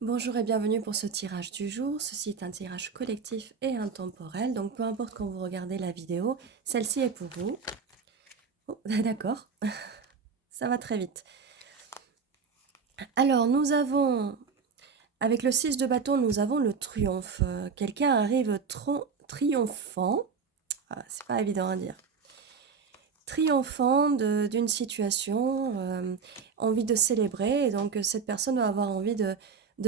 Bonjour et bienvenue pour ce tirage du jour. Ceci est un tirage collectif et intemporel, donc peu importe quand vous regardez la vidéo, celle-ci est pour vous. Oh, d'accord, ça va très vite. Alors, nous avons, avec le 6 de bâton, nous avons le triomphe. Quelqu'un arrive triomphant, c'est pas évident à dire, triomphant d'une situation, envie de célébrer, et donc cette personne va avoir envie de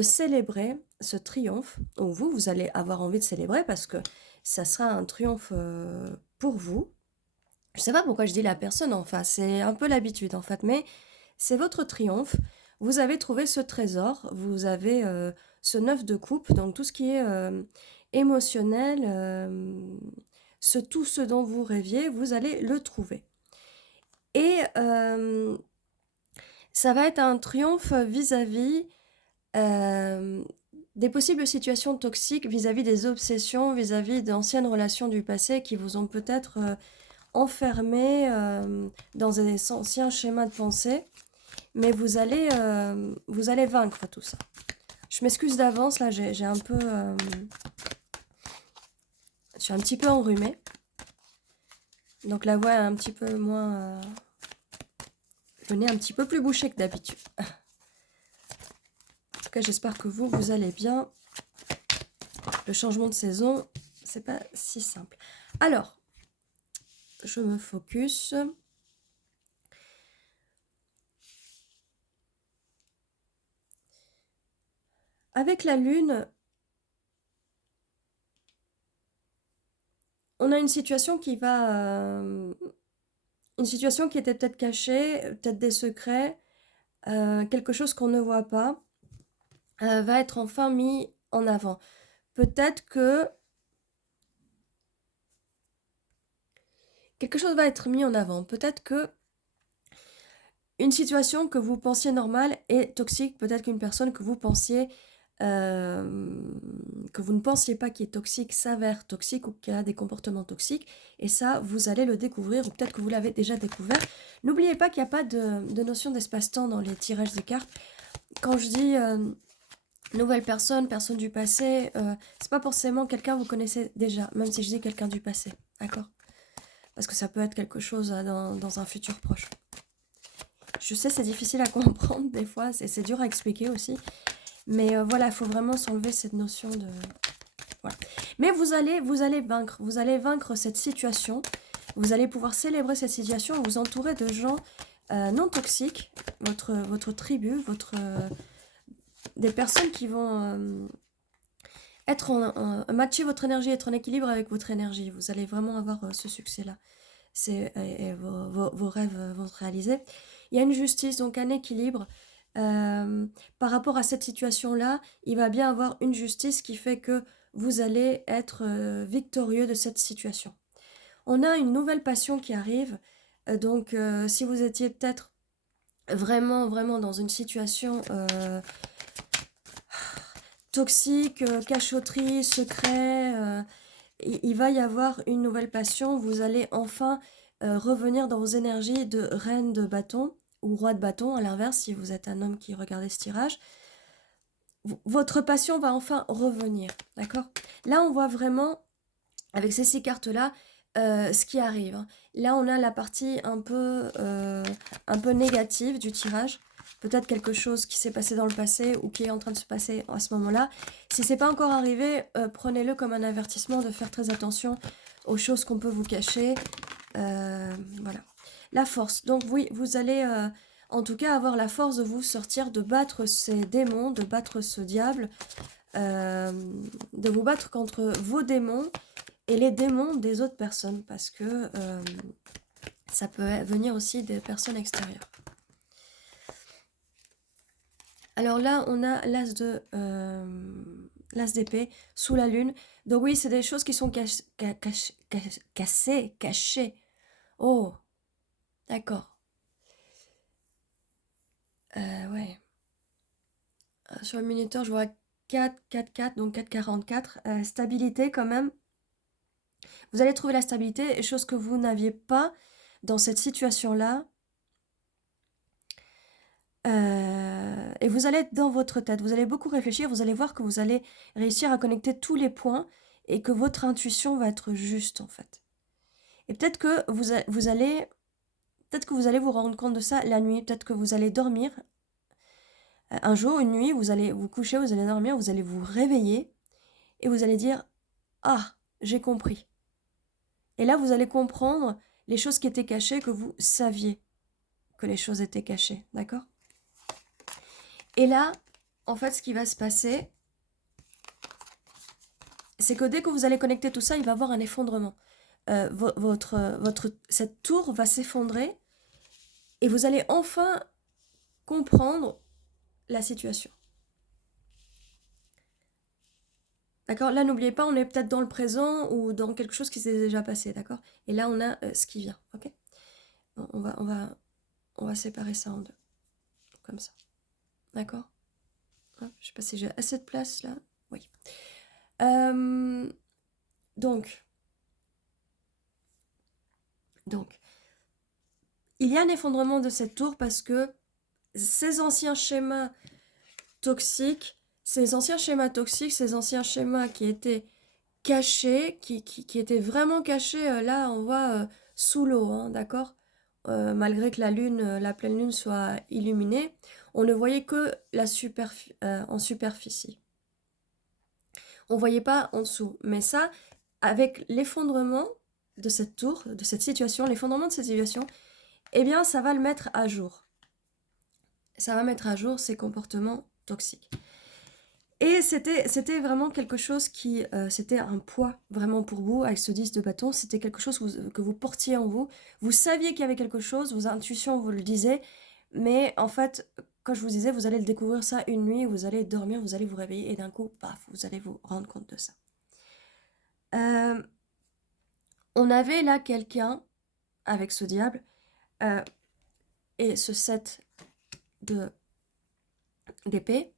célébrer ce triomphe, ou vous allez avoir envie de célébrer parce que ça sera un triomphe pour vous. Je sais pas pourquoi je dis la personne en face, c'est un peu l'habitude en fait, mais c'est votre triomphe. Vous avez trouvé ce trésor, vous avez ce 9 de coupe, donc tout ce qui est émotionnel, tout ce dont vous rêviez, vous allez le trouver. Et ça va être un triomphe vis-à-vis des possibles situations toxiques, vis-à-vis des obsessions, vis-à-vis d'anciennes relations du passé qui vous ont peut-être enfermé dans des anciens schémas de pensée. Mais vous allez vaincre tout ça. Je m'excuse d'avance, là j'ai un peu... je suis un petit peu enrhumée. Donc la voix est un petit peu moins... le nez un petit peu plus bouché que d'habitude. En tout cas, j'espère que vous allez bien. Le changement de saison, c'est pas si simple. Alors, je me focus. Avec la lune, on a une situation qui va... une situation qui était peut-être cachée, peut-être des secrets, quelque chose qu'on ne voit pas, va être enfin mis en avant. Peut-être que quelque chose va être mis en avant. Peut-être que une situation que vous pensiez normale est toxique. Peut-être qu'une personne que vous pensiez que vous ne pensiez pas qui est toxique s'avère toxique ou qui a des comportements toxiques. Et ça, vous allez le découvrir, ou peut-être que vous l'avez déjà découvert. N'oubliez pas qu'il n'y a pas de notion d'espace-temps dans les tirages des cartes. Quand je dis nouvelle personne, personne du passé, c'est pas forcément quelqu'un que vous connaissez déjà, même si je dis quelqu'un du passé, d'accord? Parce que ça peut être quelque chose dans un futur proche. Je sais, c'est difficile à comprendre des fois, c'est dur à expliquer aussi. Mais voilà, il faut vraiment s'enlever cette notion de... Voilà. Mais vous allez vaincre cette situation. Vous allez pouvoir célébrer cette situation, vous entourer de gens non toxiques, votre tribu, des personnes qui vont matcher votre énergie, être en équilibre avec votre énergie. Vous allez vraiment avoir ce succès-là. Et vos rêves vont se réaliser. Il y a une justice, donc un équilibre. Par rapport à cette situation-là, il va bien avoir une justice qui fait que vous allez être victorieux de cette situation. On a une nouvelle passion qui arrive. Donc, si vous étiez peut-être vraiment dans une situation toxique, cachotterie, secret, il va y avoir une nouvelle passion. Vous allez enfin revenir dans vos énergies de reine de bâton ou roi de bâton, à l'inverse, si vous êtes un homme qui regardait ce tirage. Votre passion va enfin revenir, d'accord? Là, on voit vraiment, avec ces 6 cartes-là, ce qui arrive, hein. Là, on a la partie un peu négative du tirage. Peut-être quelque chose qui s'est passé dans le passé ou qui est en train de se passer à ce moment-là. Si c'est pas encore arrivé, prenez-le comme un avertissement de faire très attention aux choses qu'on peut vous cacher. Voilà. La force. Donc oui, vous allez en tout cas avoir la force de vous sortir, de battre ces démons, de battre ce diable, de vous battre contre vos démons et les démons des autres personnes, parce que ça peut venir aussi des personnes extérieures. Alors là, on a l'as d'épée sous la lune. Donc oui, c'est des choses qui sont cassées, cachées. Oh, d'accord. Ouais. Sur le minuteur, je vois 4, 4, 4, donc 4,44. Stabilité quand même. Vous allez trouver la stabilité, chose que vous n'aviez pas dans cette situation-là. Et vous allez être dans votre tête, vous allez beaucoup réfléchir, vous allez voir que vous allez réussir à connecter tous les points et que votre intuition va être juste en fait. Et peut-être que vous allez vous rendre compte de ça la nuit, peut-être que vous allez dormir. Un jour, une nuit, vous allez vous coucher, vous allez dormir, vous allez vous réveiller et vous allez dire « Ah, j'ai compris ». Et là, vous allez comprendre les choses qui étaient cachées, que vous saviez que les choses étaient cachées, d'accord? Et là, en fait, ce qui va se passer, c'est que dès que vous allez connecter tout ça, il va y avoir un effondrement. Cette tour va s'effondrer et vous allez enfin comprendre la situation. D'accord? Là, n'oubliez pas, on est peut-être dans le présent ou dans quelque chose qui s'est déjà passé, d'accord? Et là, on a ce qui vient, ok? On va séparer ça en deux, comme ça. D'accord? Hop, je sais pas si j'ai assez de place là. Oui. Donc, il y a un effondrement de cette tour parce que ces anciens schémas toxiques, ces anciens schémas qui étaient cachés, qui étaient vraiment cachés, là on voit sous l'eau, hein, d'accord? Malgré que la pleine lune soit illuminée, on ne voyait que en superficie. On ne voyait pas en dessous. Mais ça, avec l'effondrement de cette tour, de cette situation, l'effondrement de cette situation, eh bien, ça va le mettre à jour. Ça va mettre à jour ces comportements toxiques. Et c'était vraiment quelque chose qui... c'était un poids vraiment pour vous avec ce 10 de bâton. C'était quelque chose que vous portiez en vous. Vous saviez qu'il y avait quelque chose, vos intuitions vous le disaient. Mais en fait, quand je vous disais, vous allez le découvrir ça une nuit, vous allez dormir, vous allez vous réveiller et d'un coup, paf, vous allez vous rendre compte de ça. On avait là quelqu'un avec ce diable et ce 7 d'épée.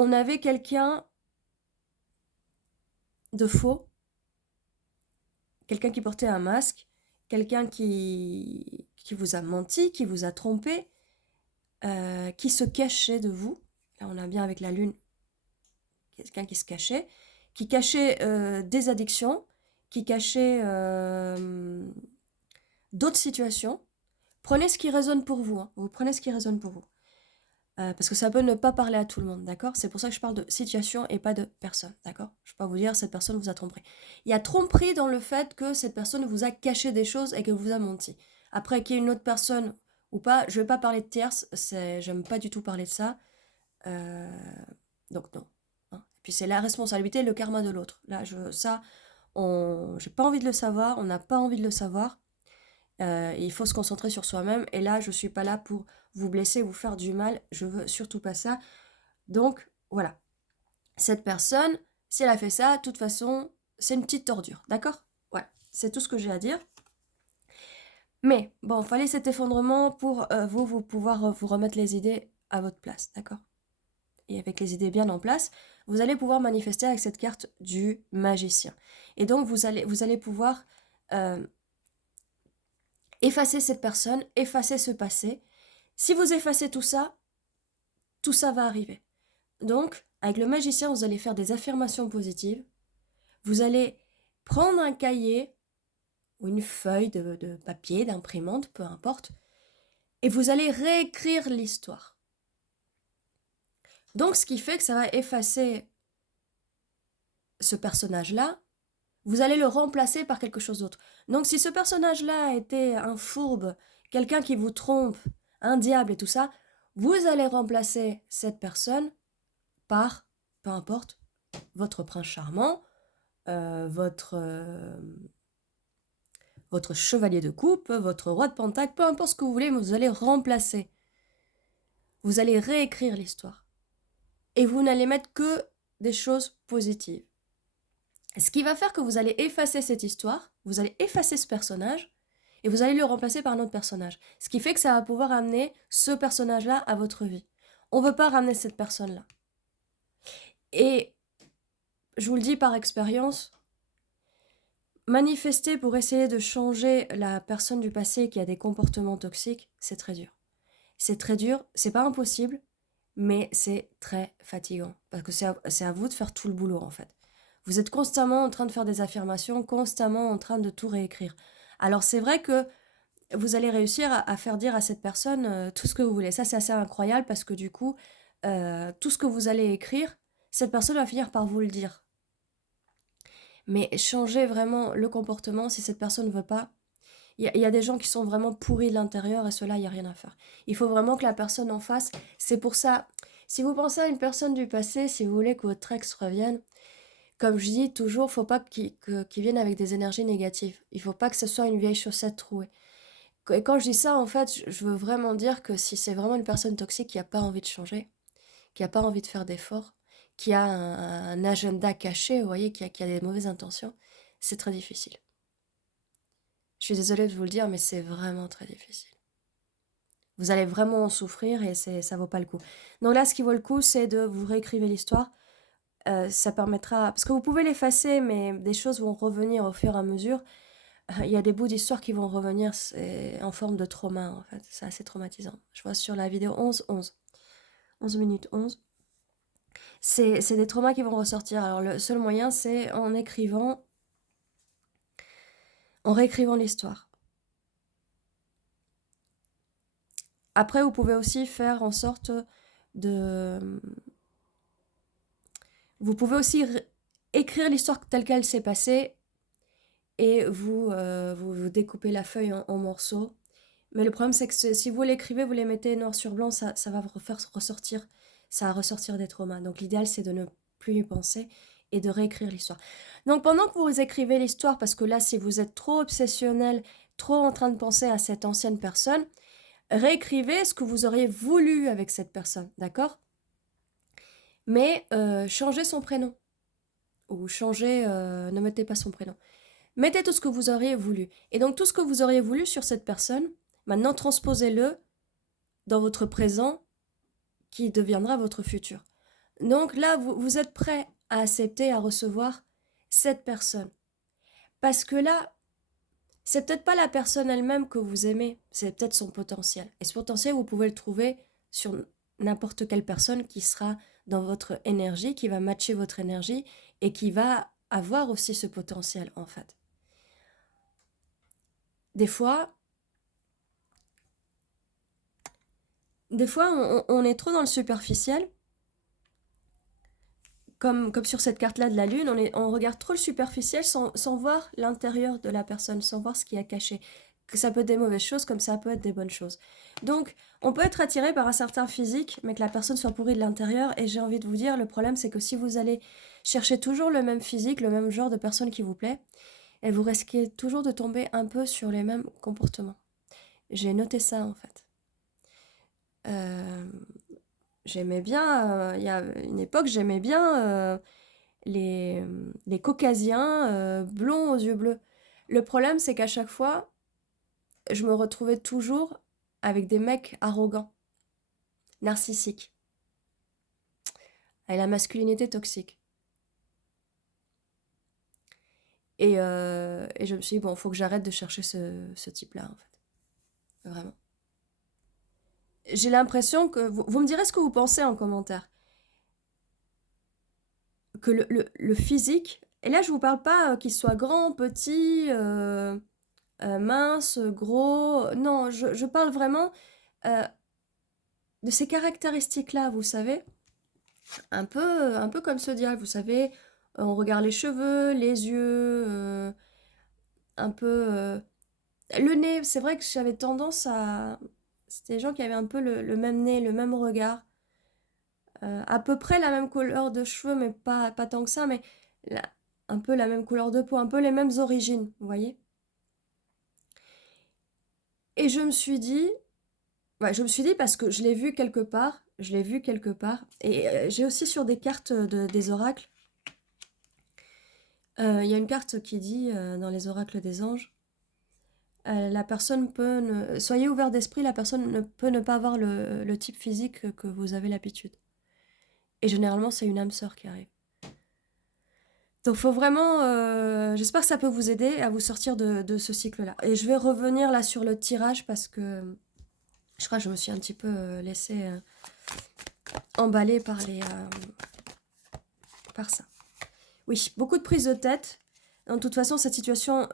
On avait quelqu'un de faux, quelqu'un qui portait un masque, quelqu'un qui vous a menti, qui vous a trompé, qui se cachait de vous. Là, on a bien avec la lune quelqu'un qui se cachait, qui cachait des addictions, qui cachait d'autres situations. Prenez ce qui résonne pour vous. Hein. Vous prenez ce qui résonne pour vous. Parce que ça peut ne pas parler à tout le monde, d'accord? C'est pour ça que je parle de situation et pas de personne, d'accord? Je ne vais pas vous dire cette personne vous a trompé. Il y a tromperie dans le fait que cette personne vous a caché des choses et que vous a menti. Après, qu'il y ait une autre personne ou pas, je ne vais pas parler de tierce, j'aime pas du tout parler de ça. Donc non. Hein. Et puis c'est la responsabilité et le karma de l'autre. Là, j'ai pas envie de le savoir, on n'a pas envie de le savoir. Il faut se concentrer sur soi-même. Et là, je suis pas là pour vous blesser, vous faire du mal. Je veux surtout pas ça. Donc, voilà. Cette personne, si elle a fait ça, de toute façon, c'est une petite tordure. D'accord? Voilà. C'est tout ce que j'ai à dire. Mais, bon, fallait cet effondrement pour vous pouvoir vous remettre les idées à votre place. D'accord? Et avec les idées bien en place, vous allez pouvoir manifester avec cette carte du magicien. Et donc, vous allez pouvoir effacer cette personne, effacer ce passé. Si vous effacez tout ça va arriver. Donc, avec le magicien, vous allez faire des affirmations positives. Vous allez prendre un cahier ou une feuille de papier, d'imprimante, peu importe, et vous allez réécrire l'histoire. Donc, ce qui fait que ça va effacer ce personnage-là, vous allez le remplacer par quelque chose d'autre. Donc, si ce personnage-là était un fourbe, quelqu'un qui vous trompe, un diable et tout ça, vous allez remplacer cette personne par, peu importe, votre prince charmant, votre chevalier de coupe, votre roi de pentacle, peu importe ce que vous voulez, mais vous allez remplacer. Vous allez réécrire l'histoire. Et vous n'allez mettre que des choses positives. Ce qui va faire que vous allez effacer cette histoire, vous allez effacer ce personnage, et vous allez le remplacer par un autre personnage. Ce qui fait que ça va pouvoir amener ce personnage-là à votre vie. On ne veut pas ramener cette personne-là. Et je vous le dis par expérience, manifester pour essayer de changer la personne du passé qui a des comportements toxiques, c'est très dur. C'est très dur, c'est pas impossible, mais c'est très fatigant. Parce que c'est à vous de faire tout le boulot, en fait. Vous êtes constamment en train de faire des affirmations, constamment en train de tout réécrire. Alors c'est vrai que vous allez réussir à faire dire à cette personne tout ce que vous voulez. Ça, c'est assez incroyable parce que du coup, tout ce que vous allez écrire, cette personne va finir par vous le dire. Mais changer vraiment le comportement si cette personne ne veut pas. Il y a des gens qui sont vraiment pourris de l'intérieur et ceux-là, il n'y a rien à faire. Il faut vraiment que la personne en face. C'est pour ça, si vous pensez à une personne du passé, si vous voulez que votre ex revienne, comme je dis toujours, faut pas qu'il vienne avec des énergies négatives. Il faut pas que ce soit une vieille chaussette trouée. Et quand je dis ça, en fait, je veux vraiment dire que si c'est vraiment une personne toxique qui n'a pas envie de changer, qui n'a pas envie de faire d'efforts, qui a un agenda caché, vous voyez, qui a des mauvaises intentions, c'est très difficile. Je suis désolée de vous le dire, mais c'est vraiment très difficile. Vous allez vraiment en souffrir et ça vaut pas le coup. Donc là, ce qui vaut le coup, c'est de vous réécrire l'histoire. Ça permettra... Parce que vous pouvez l'effacer, mais des choses vont revenir au fur et à mesure. Il y a des bouts d'histoire qui vont revenir en forme de trauma, en fait. C'est assez traumatisant. Je vois sur la vidéo 11 minutes 11. C'est des traumas qui vont ressortir. Alors le seul moyen, c'est en réécrivant l'histoire. Après, vous pouvez aussi faire en sorte de... Vous pouvez aussi écrire l'histoire telle qu'elle s'est passée et vous découpez la feuille en morceaux. Mais le problème, c'est que si vous l'écrivez, vous les mettez noir sur blanc, ça va vous faire ressortir, ça va ressortir des traumas. Donc l'idéal, c'est de ne plus y penser et de réécrire l'histoire. Donc pendant que vous écrivez l'histoire, parce que là, si vous êtes trop obsessionnel, trop en train de penser à cette ancienne personne, réécrivez ce que vous auriez voulu avec cette personne, d'accord? Mais changez son prénom. Ou changez, ne mettez pas son prénom. Mettez tout ce que vous auriez voulu. Et donc tout ce que vous auriez voulu sur cette personne, maintenant transposez-le dans votre présent qui deviendra votre futur. Donc là, vous êtes prêt à accepter, à recevoir cette personne. Parce que là, c'est peut-être pas la personne elle-même que vous aimez, c'est peut-être son potentiel. Et ce potentiel, vous pouvez le trouver sur n'importe quelle personne qui sera dans votre énergie, qui va matcher votre énergie et qui va avoir aussi ce potentiel en fait. Des fois, on est trop dans le superficiel, comme sur cette carte-là de la Lune, on regarde trop le superficiel sans voir l'intérieur de la personne, sans voir ce qui est caché. Que ça peut être des mauvaises choses comme ça peut être des bonnes choses. Donc, on peut être attiré par un certain physique, mais que la personne soit pourrie de l'intérieur. Et j'ai envie de vous dire, le problème, c'est que si vous allez chercher toujours le même physique, le même genre de personne qui vous plaît, et vous risquez toujours de tomber un peu sur les mêmes comportements. J'ai noté ça, en fait. J'aimais bien, il y a une époque, j'aimais bien les caucasiens blonds aux yeux bleus. Le problème, c'est qu'à chaque fois, je me retrouvais toujours avec des mecs arrogants, narcissiques, avec la masculinité toxique. Et je me suis dit, bon, faut que j'arrête de chercher ce type-là, en fait. Vraiment. J'ai l'impression que... Vous me direz ce que vous pensez en commentaire. Que le physique... Et là, je vous parle pas qu'il soit grand, petit, mince, gros. Non, je parle vraiment euh, de ces caractéristiques-là, vous savez. Un peu comme ce diable, vous savez. On regarde les cheveux, les yeux, un peu... le nez, c'est vrai que j'avais tendance à... C'était des gens qui avaient un peu le même nez, le même regard. À peu près la même couleur de cheveux, mais pas tant que ça, mais un peu la même couleur de peau, un peu les mêmes origines, vous voyez. Et je me suis dit, ouais, je me suis dit parce que je l'ai vu quelque part, et j'ai aussi sur des cartes des oracles, il y a une carte qui dit dans les oracles des anges, la personne peut soyez ouvert d'esprit, la personne peut ne pas avoir le type physique que vous avez l'habitude. Et généralement, c'est une âme sœur qui arrive. Donc, faut vraiment, j'espère que ça peut vous aider à vous sortir de ce cycle-là. Et je vais revenir là sur le tirage parce que Je crois que je me suis un petit peu laissée emballer par ça. Oui, beaucoup de prises de tête. De toute façon, cette situation,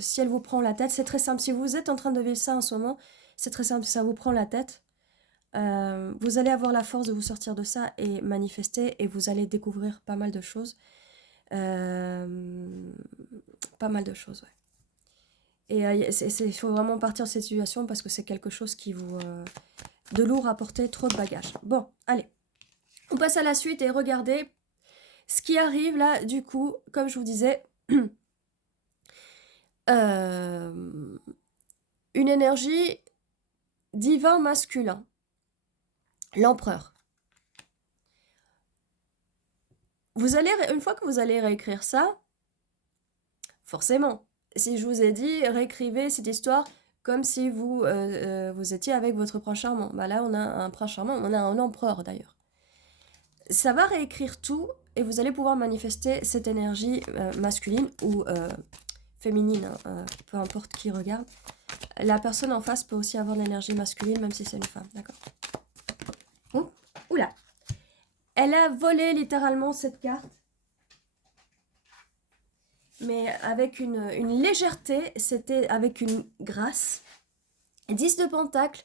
si elle vous prend la tête, c'est très simple. Si vous êtes en train de vivre ça en ce moment, c'est très simple, ça vous prend la tête. Vous allez avoir la force de vous sortir de ça et manifester, et vous allez découvrir pas mal de choses. Pas mal de choses, ouais. Et il faut vraiment partir de cette situation parce que c'est quelque chose qui vous... de lourd à porter, trop de bagages. Bon, allez. On passe à la suite et regardez ce qui arrive là, du coup, comme je vous disais, une énergie divin masculin. L'empereur. Vous allez, une fois que vous allez réécrire ça, forcément, si je vous ai dit, réécrivez cette histoire comme si vous étiez avec votre prince charmant. Bah là, on a un prince charmant, on a un empereur d'ailleurs. Ça va réécrire tout et vous allez pouvoir manifester cette énergie masculine ou féminine, hein, peu importe qui regarde. La personne en face peut aussi avoir de l'énergie masculine, même si c'est une femme, d'accord? Oh, oula! Elle a volé littéralement cette carte. Mais avec une légèreté, c'était avec une grâce. 10 de Pentacle,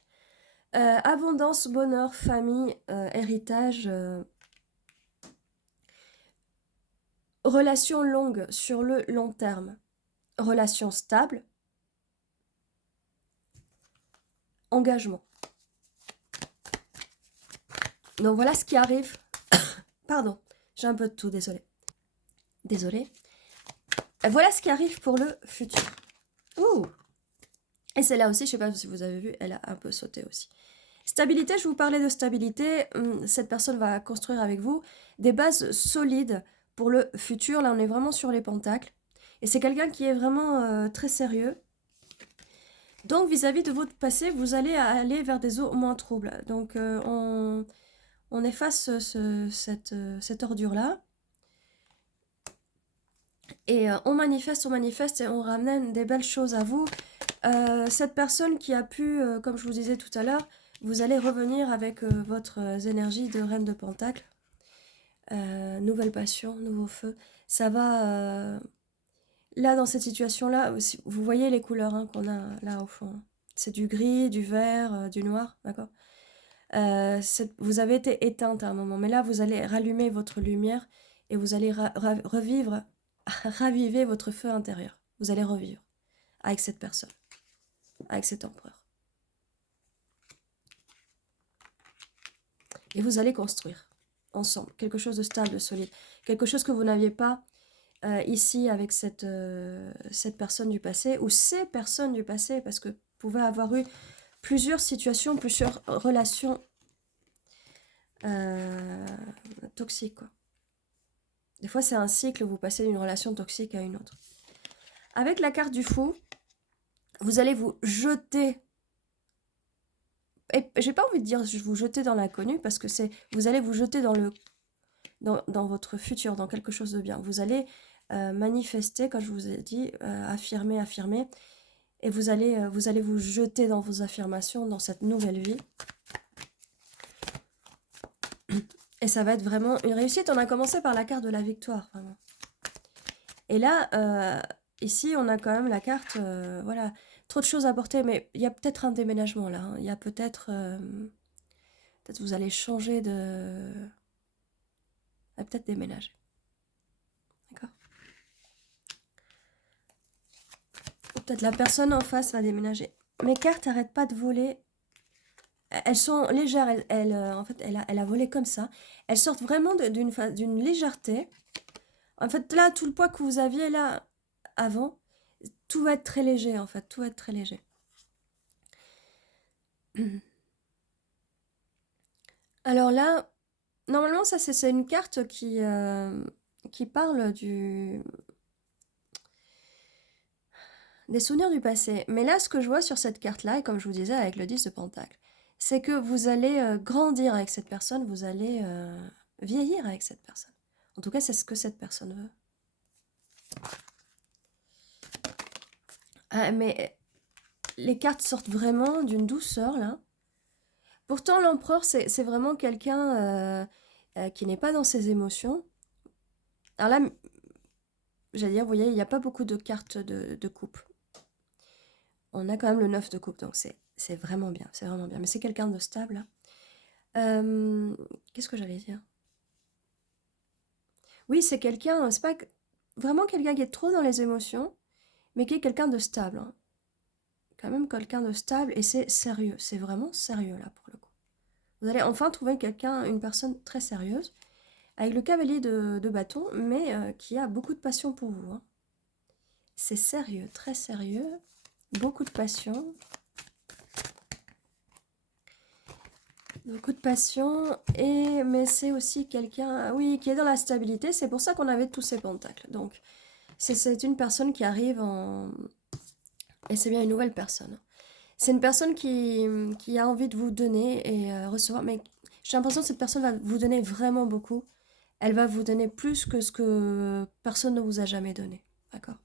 abondance, bonheur, famille, héritage, relation longue sur le long terme, relation stable, engagement. Donc voilà ce qui arrive. Pardon, j'ai un peu de tout, désolé. Désolé. Voilà ce qui arrive pour le futur. Ouh! Et celle-là aussi, je ne sais pas si vous avez vu, elle a un peu sauté aussi. Stabilité, je vous parlais de stabilité. Cette personne va construire avec vous des bases solides pour le futur. Là, on est vraiment sur les pentacles. Et c'est quelqu'un qui est vraiment très sérieux. Donc, vis-à-vis de votre passé, vous allez aller vers des eaux moins troubles. Donc, on efface cette ordure-là. Et on manifeste et on ramène des belles choses à vous. Cette personne qui a pu, comme je vous disais tout à l'heure, vous allez revenir avec votre énergie de reine de pentacle. Nouvelle passion, nouveau feu. Ça va... là, dans cette situation-là, vous voyez les couleurs hein, qu'on a là au fond. C'est du gris, du vert, du noir, d'accord? Vous avez été éteinte à un moment, mais là, vous allez rallumer votre lumière et vous allez revivre, raviver votre feu intérieur. Vous allez revivre avec cette personne, avec cet empereur. Et vous allez construire ensemble quelque chose de stable, de solide, quelque chose que vous n'aviez pas ici avec cette personne du passé ou ces personnes du passé, parce que vous pouvez avoir eu plusieurs situations, plusieurs relations toxiques, quoi. Des fois, c'est un cycle, vous passez d'une relation toxique à une autre. Avec la carte du fou, vous allez vous jeter. Et j'ai pas envie de dire vous jeter dans l'inconnu, parce que vous allez vous jeter dans votre futur, dans quelque chose de bien. Vous allez manifester, comme je vous ai dit, affirmer, et vous allez vous jeter dans vos affirmations, dans cette nouvelle vie. Et ça va être vraiment une réussite. On a commencé par la carte de la victoire, vraiment. Et là, ici, on a quand même la carte, voilà, trop de choses à porter, mais il y a peut-être un déménagement là. Hein. Il y a peut-être... peut-être vous allez changer de... peut-être déménager. D'accord? Ou peut-être la personne en face va déménager. Mes cartes n'arrêtent pas de voler. Elles sont légères, en fait, elle a volé comme ça. Elles sortent vraiment d'une légèreté. En fait, là, tout le poids que vous aviez là, avant, tout va être très léger, en fait. Tout va être très léger. Alors là, normalement, ça, c'est une carte qui parle des souvenirs du passé. Mais là, ce que je vois sur cette carte-là, et comme je vous disais avec le 10 de Pentacle, c'est que vous allez grandir avec cette personne, vous allez vieillir avec cette personne. En tout cas, c'est ce que cette personne veut. Ah, mais les cartes sortent vraiment d'une douceur, là. Pourtant, l'empereur, c'est vraiment quelqu'un qui n'est pas dans ses émotions. Alors là, j'allais dire, vous voyez, il n'y a pas beaucoup de cartes de coupe. On a quand même le 9 de coupe, donc c'est vraiment bien, c'est vraiment bien. Mais c'est quelqu'un de stable. Qu'est-ce que j'allais dire? Oui, c'est quelqu'un, c'est pas vraiment quelqu'un qui est trop dans les émotions, mais qui est quelqu'un de stable, hein. Quand même quelqu'un de stable, et c'est sérieux, c'est vraiment sérieux là pour le coup. Vous allez enfin trouver quelqu'un, une personne très sérieuse, avec le cavalier de bâton, mais qui a beaucoup de passion pour vous, hein. C'est sérieux, très sérieux, beaucoup de passion. Beaucoup de passion, mais c'est aussi quelqu'un, oui, qui est dans la stabilité. C'est pour ça qu'on avait tous ces pentacles. Donc, c'est une personne qui arrive en... Et c'est bien une nouvelle personne. C'est une personne qui a envie de vous donner et recevoir. Mais j'ai l'impression que cette personne va vous donner vraiment beaucoup. Elle va vous donner plus que ce que personne ne vous a jamais donné. D'accord?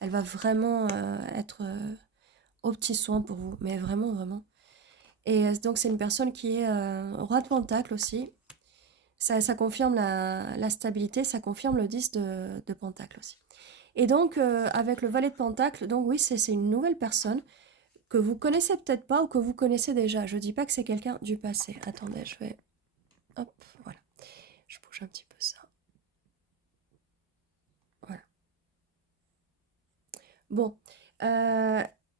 Elle va vraiment être au petit soin pour vous. Mais vraiment, vraiment. Et donc, c'est une personne qui est roi de pentacle aussi. Ça confirme la stabilité, ça confirme le 10 de pentacle aussi. Et donc, avec le valet de pentacle, donc oui, c'est une nouvelle personne que vous connaissez peut-être pas ou que vous connaissez déjà. Je dis pas que c'est quelqu'un du passé. Attendez, je vais... Hop, voilà. Je bouge un petit peu ça. Voilà. Bon,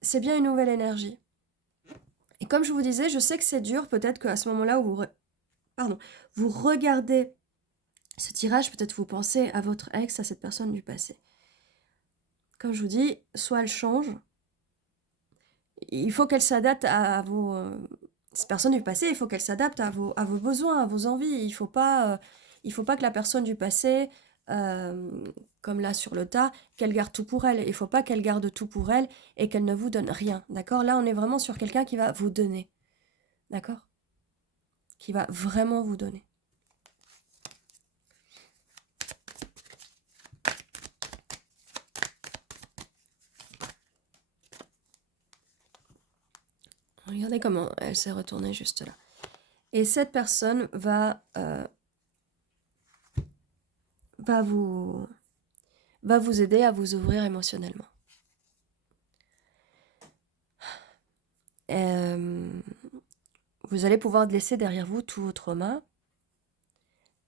c'est bien une nouvelle énergie. Et comme je vous disais, je sais que c'est dur, peut-être qu'à ce moment-là où vous regardez ce tirage, peut-être vous pensez à votre ex, à cette personne du passé. Comme je vous dis, soit elle change, il faut qu'elle s'adapte à vos... cette personne du passé, il faut qu'elle s'adapte à vos besoins, à vos envies. Il faut pas que la personne du passé, comme là sur le tas, qu'elle garde tout pour elle. Il faut pas qu'elle garde tout pour elle et qu'elle ne vous donne rien. D'accord? Là, on est vraiment sur quelqu'un qui va vous donner. D'accord? Qui va vraiment vous donner. Regardez comment elle s'est retournée juste là. Et cette personne va vous aider à vous ouvrir émotionnellement. Vous allez pouvoir laisser derrière vous tout vos traumas,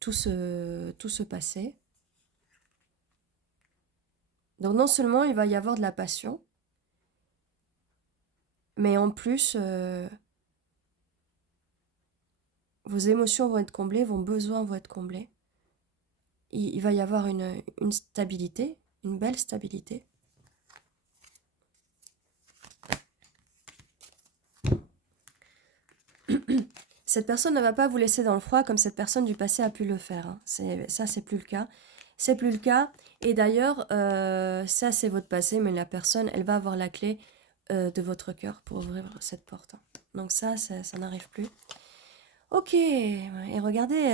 tout ce passé. Donc non seulement il va y avoir de la passion, mais en plus, vos émotions vont être comblées, vos besoins vont être comblés. Il va y avoir une stabilité, une belle stabilité. Cette personne ne va pas vous laisser dans le froid comme cette personne du passé a pu le faire, hein. Ça, c'est plus le cas. C'est plus le cas. Et d'ailleurs, ça, c'est votre passé, mais la personne, elle va avoir la clé de votre cœur pour ouvrir cette porte. Donc ça n'arrive plus. Ok, et regardez,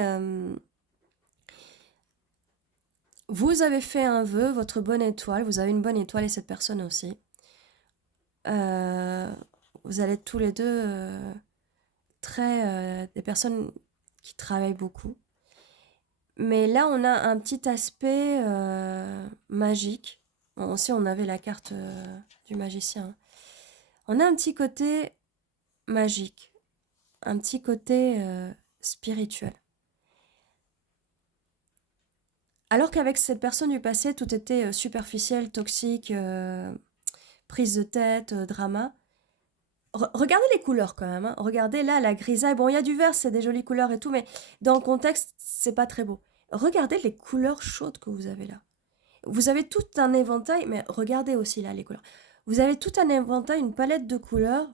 vous avez fait un vœu, votre bonne étoile, vous avez une bonne étoile et cette personne aussi. Vous allez être tous les deux des personnes qui travaillent beaucoup. Mais là, on a un petit aspect magique. Bon, aussi, on avait la carte du magicien. On a un petit côté magique, un petit côté spirituel. Alors qu'avec cette personne du passé, tout était superficiel, toxique, prise de tête, drama. Regardez les couleurs quand même, hein. Regardez là, la grisaille. Bon, il y a du vert, c'est des jolies couleurs et tout, mais dans le contexte, c'est pas très beau. Regardez les couleurs chaudes que vous avez là. Vous avez tout un éventail, mais regardez aussi là les couleurs. Vous avez tout un éventail, une palette de couleurs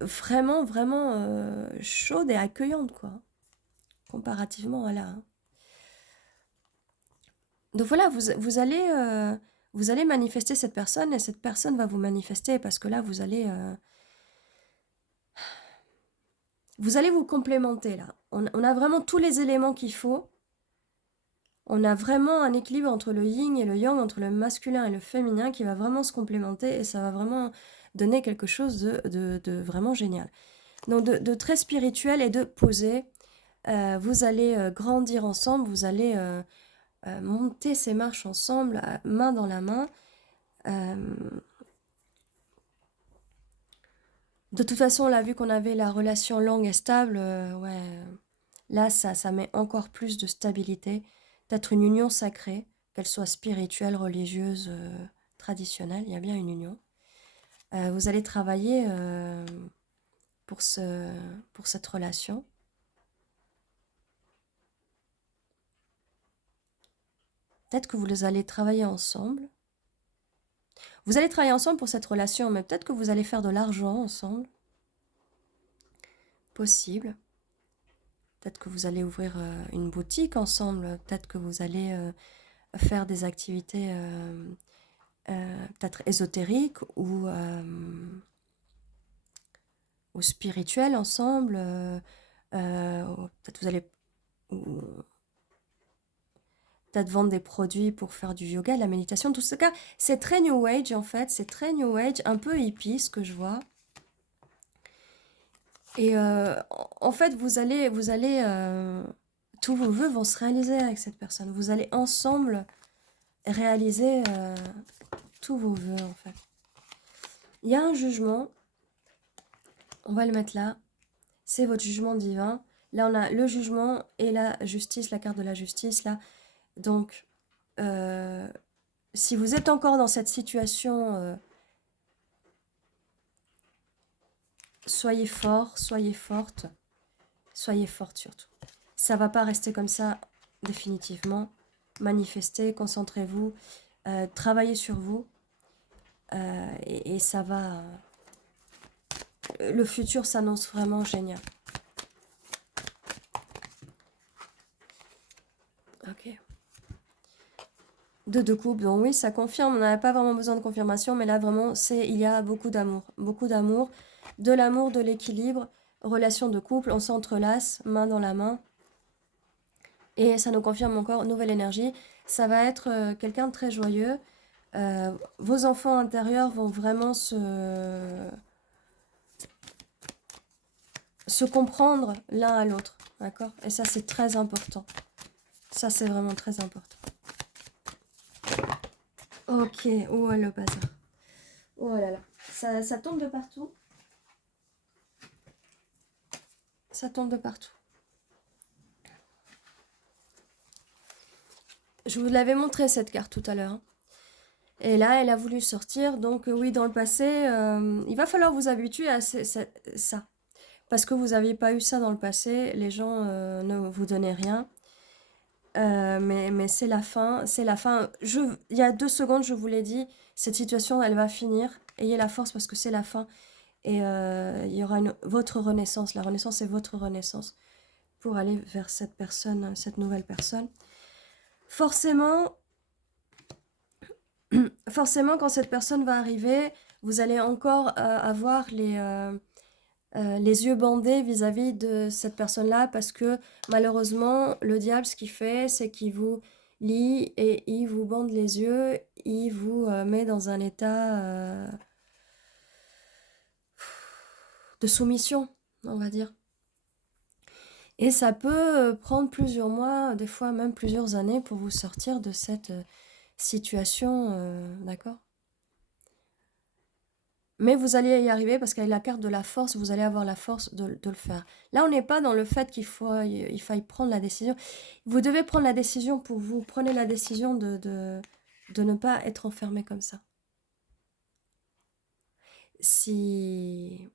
vraiment, vraiment chaude et accueillante, quoi. Comparativement à là, hein. Donc voilà, vous allez manifester cette personne et cette personne va vous manifester parce que là, vous allez vous complémenter là. On a vraiment tous les éléments qu'il faut. On a vraiment un équilibre entre le yin et le yang, entre le masculin et le féminin qui va vraiment se complémenter et ça va vraiment donner quelque chose de vraiment génial. Donc de très spirituel et de posé. Vous allez grandir ensemble, vous allez monter ces marches ensemble, main dans la main. De toute façon, on l'a vu qu'on avait la relation longue et stable. Ouais, là, ça met encore plus de stabilité. Peut-être une union sacrée, qu'elle soit spirituelle, religieuse, traditionnelle. Il y a bien une union. Vous allez travailler pour cette relation. Peut-être que vous allez travailler ensemble. Vous allez travailler ensemble pour cette relation, mais peut-être que vous allez faire de l'argent ensemble. Possible. Peut-être que vous allez ouvrir une boutique ensemble. Peut-être que vous allez faire des activités peut-être ésotériques ou spirituelles ensemble. Peut-être vous allez peut-être vendre des produits pour faire du yoga, de la méditation. Tout ce cas, c'est très New Age en fait. C'est très New Age, un peu hippie ce que je vois. Et en fait, vous allez tous vos vœux vont se réaliser avec cette personne. Vous allez ensemble réaliser tous vos vœux, en fait. Il y a un jugement. On va le mettre là. C'est votre jugement divin. Là, on a le jugement et la justice, la carte de la justice, là. Donc, si vous êtes encore dans cette situation, soyez fort, soyez forte. Soyez forte surtout. Ça va pas rester comme ça définitivement. Manifestez, concentrez-vous, travaillez sur vous. Et ça va... Le futur s'annonce vraiment génial. Ok. Deux coupes, donc oui, ça confirme. On n'avait pas vraiment besoin de confirmation, mais là vraiment, il y a beaucoup d'amour. Beaucoup d'amour, de l'équilibre, relation de couple, on s'entrelace, main dans la main. Et ça nous confirme encore, nouvelle énergie. Ça va être quelqu'un de très joyeux. Vos enfants intérieurs vont vraiment se comprendre l'un à l'autre, d'accord? Et ça, c'est très important. Ça, c'est vraiment très important. Ok, oh le bazar. Oh là là, ça tombe de partout. Ça tombe de partout. Je vous l'avais montré cette carte tout à l'heure. Hein. Et là, elle a voulu sortir. Donc oui, dans le passé, il va falloir vous habituer à ça. Parce que vous n'aviez pas eu ça dans le passé. Les gens ne vous donnaient rien. Mais c'est la fin. C'est la fin. Il y a 2 secondes, je vous l'ai dit. Cette situation, elle va finir. Ayez la force parce que c'est la fin. Et il y aura votre renaissance. La renaissance, c'est votre renaissance. Pour aller vers cette personne, cette nouvelle personne. Forcément, quand cette personne va arriver, vous allez encore avoir les yeux bandés vis-à-vis de cette personne-là parce que malheureusement, le diable, ce qu'il fait, c'est qu'il vous lie et il vous bande les yeux, il vous met dans un état de soumission, on va dire. Et ça peut prendre plusieurs mois, des fois même plusieurs années pour vous sortir de cette situation, d'accord? Mais vous allez y arriver parce qu'avec la carte de la force, vous allez avoir la force de le faire. Là, on n'est pas dans le fait qu'il faille prendre la décision. Vous devez prendre la décision pour vous. Prenez la décision de ne pas être enfermé comme ça. Si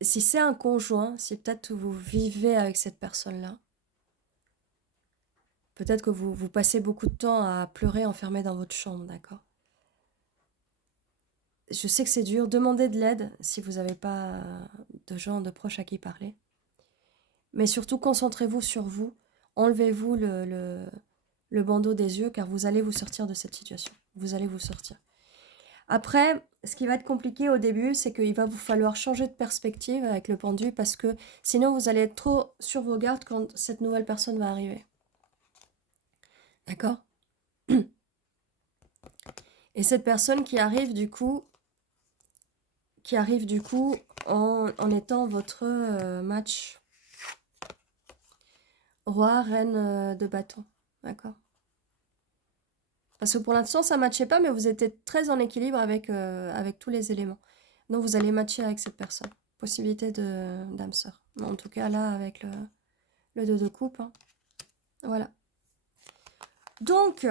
c'est un conjoint, si peut-être vous vivez avec cette personne-là, peut-être que vous passez beaucoup de temps à pleurer enfermé dans votre chambre, d'accord? Je sais que c'est dur. Demandez de l'aide si vous n'avez pas de gens, de proches à qui parler. Mais surtout, concentrez-vous sur vous. Enlevez-vous le bandeau des yeux car vous allez vous sortir de cette situation. Vous allez vous sortir. Après, ce qui va être compliqué au début, c'est qu'il va vous falloir changer de perspective avec le pendu parce que sinon, vous allez être trop sur vos gardes quand cette nouvelle personne va arriver. D'accord? Et cette personne qui arrive du coup en étant votre match roi, reine de bâton. D'accord? Parce que pour l'instant, ça ne matchait pas, mais vous étiez très en équilibre avec tous les éléments. Donc, vous allez matcher avec cette personne. Possibilité d'âme sœur. En tout cas, là, avec le 2 de coupe. Hein. Voilà. Donc,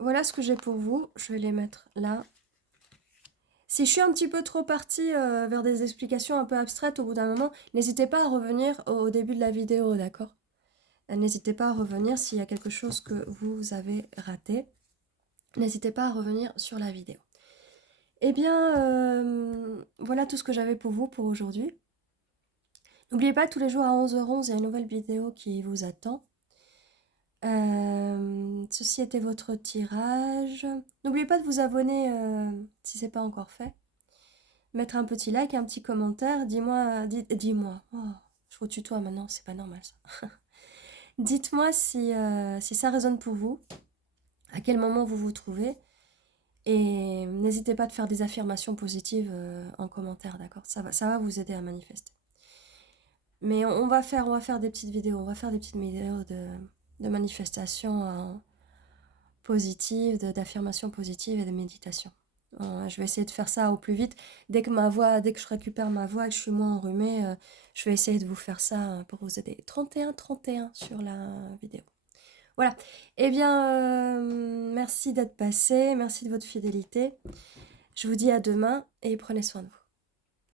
voilà ce que j'ai pour vous. Je vais les mettre là. Si je suis un petit peu trop partie vers des explications un peu abstraites au bout d'un moment, n'hésitez pas à revenir au début de la vidéo, d'accord? N'hésitez pas à revenir s'il y a quelque chose que vous avez raté. N'hésitez pas à revenir sur la vidéo. Eh bien, voilà tout ce que j'avais pour vous pour aujourd'hui. N'oubliez pas, tous les jours à 11h11, il y a une nouvelle vidéo qui vous attend. Ceci était votre tirage. N'oubliez pas de vous abonner si ce n'est pas encore fait. Mettre un petit like, un petit commentaire. Dis-moi. Oh, je vous tutoie maintenant, c'est pas normal ça. Dites-moi si ça résonne pour vous, à quel moment vous vous trouvez. Et n'hésitez pas à faire des affirmations positives en commentaire, d'accord? Ça va vous aider à manifester. Mais on va faire des petites vidéos, de manifestations positives, d'affirmations positives et de méditation. Je vais essayer de faire ça au plus vite. Dès que je récupère ma voix et que je suis moins enrhumée, je vais essayer de vous faire ça pour vous aider. 31-31 sur la vidéo. Voilà. Eh bien, merci d'être passé. Merci de votre fidélité. Je vous dis à demain et prenez soin de vous.